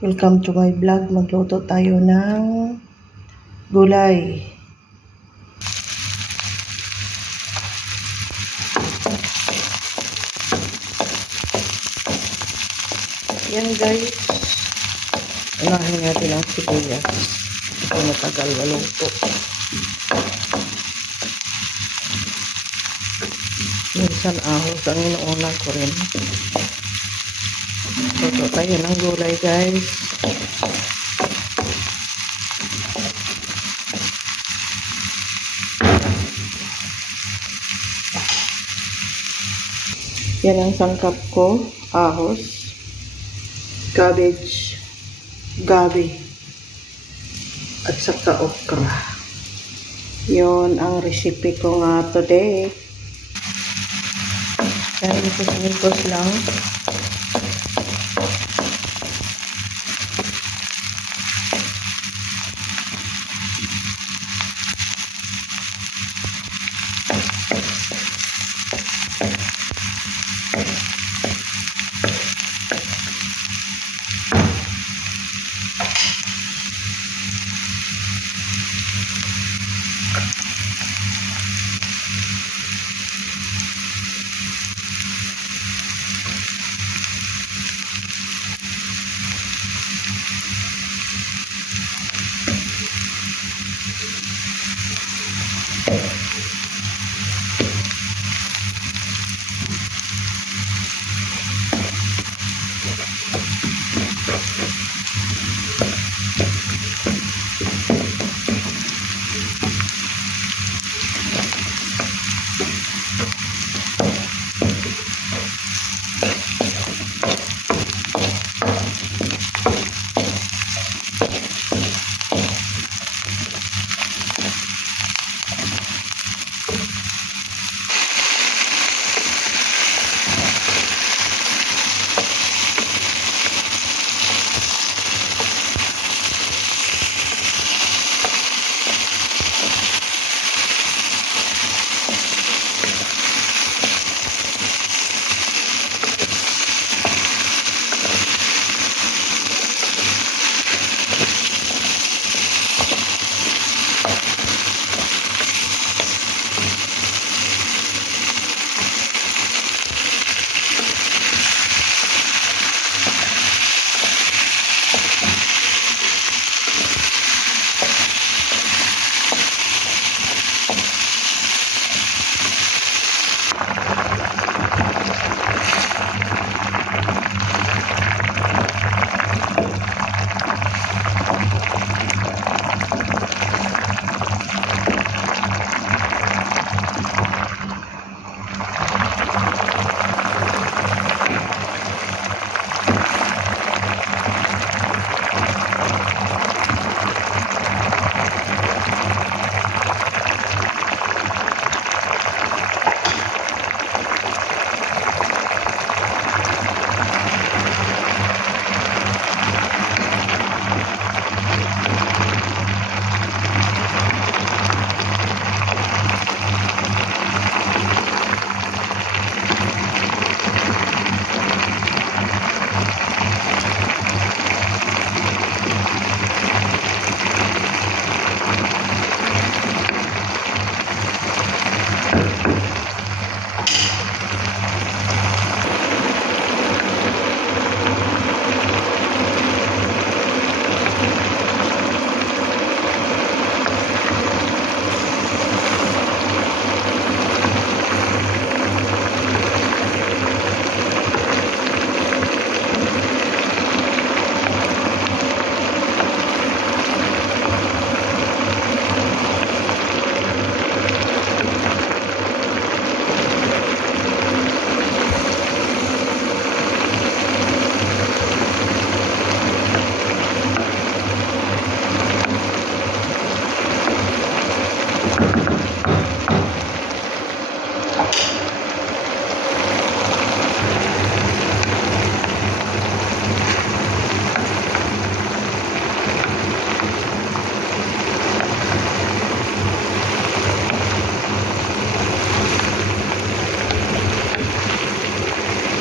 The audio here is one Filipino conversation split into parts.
Welcome to my vlog. Magluto tayo ng gulay. Yan guys. Unahin natin ang sibuyas. Ito matagal maluto. Minsan ahos ang inuuna ko rin. Luto tayo ng gulay guys. Yan ang sangkap ko. Ahos, cabbage, gabi, at saka okra. Yon ang recipe ko nga today. Yan, ipos lang.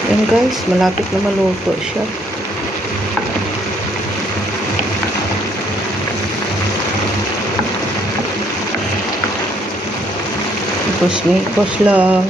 Yan guys, malapit na maluto siya. Mikos-mikos lang.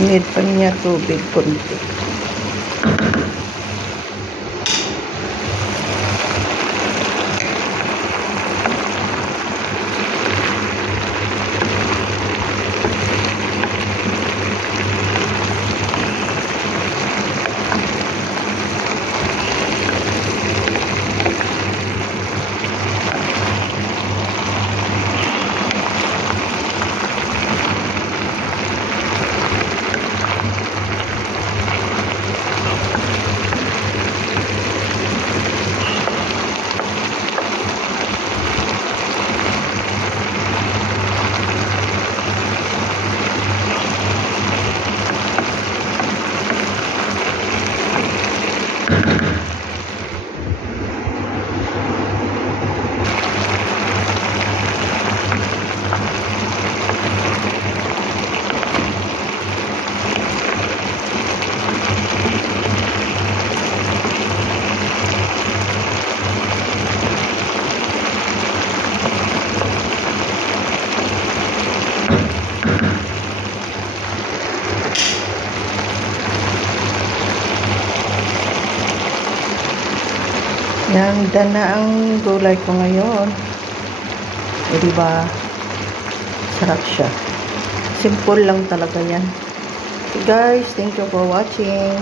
Need pa niya tubig konti. Yan, dan na ang gulay ko ngayon. O diba, sarap siya. Simple lang talaga yan. Okay guys, thank you for watching.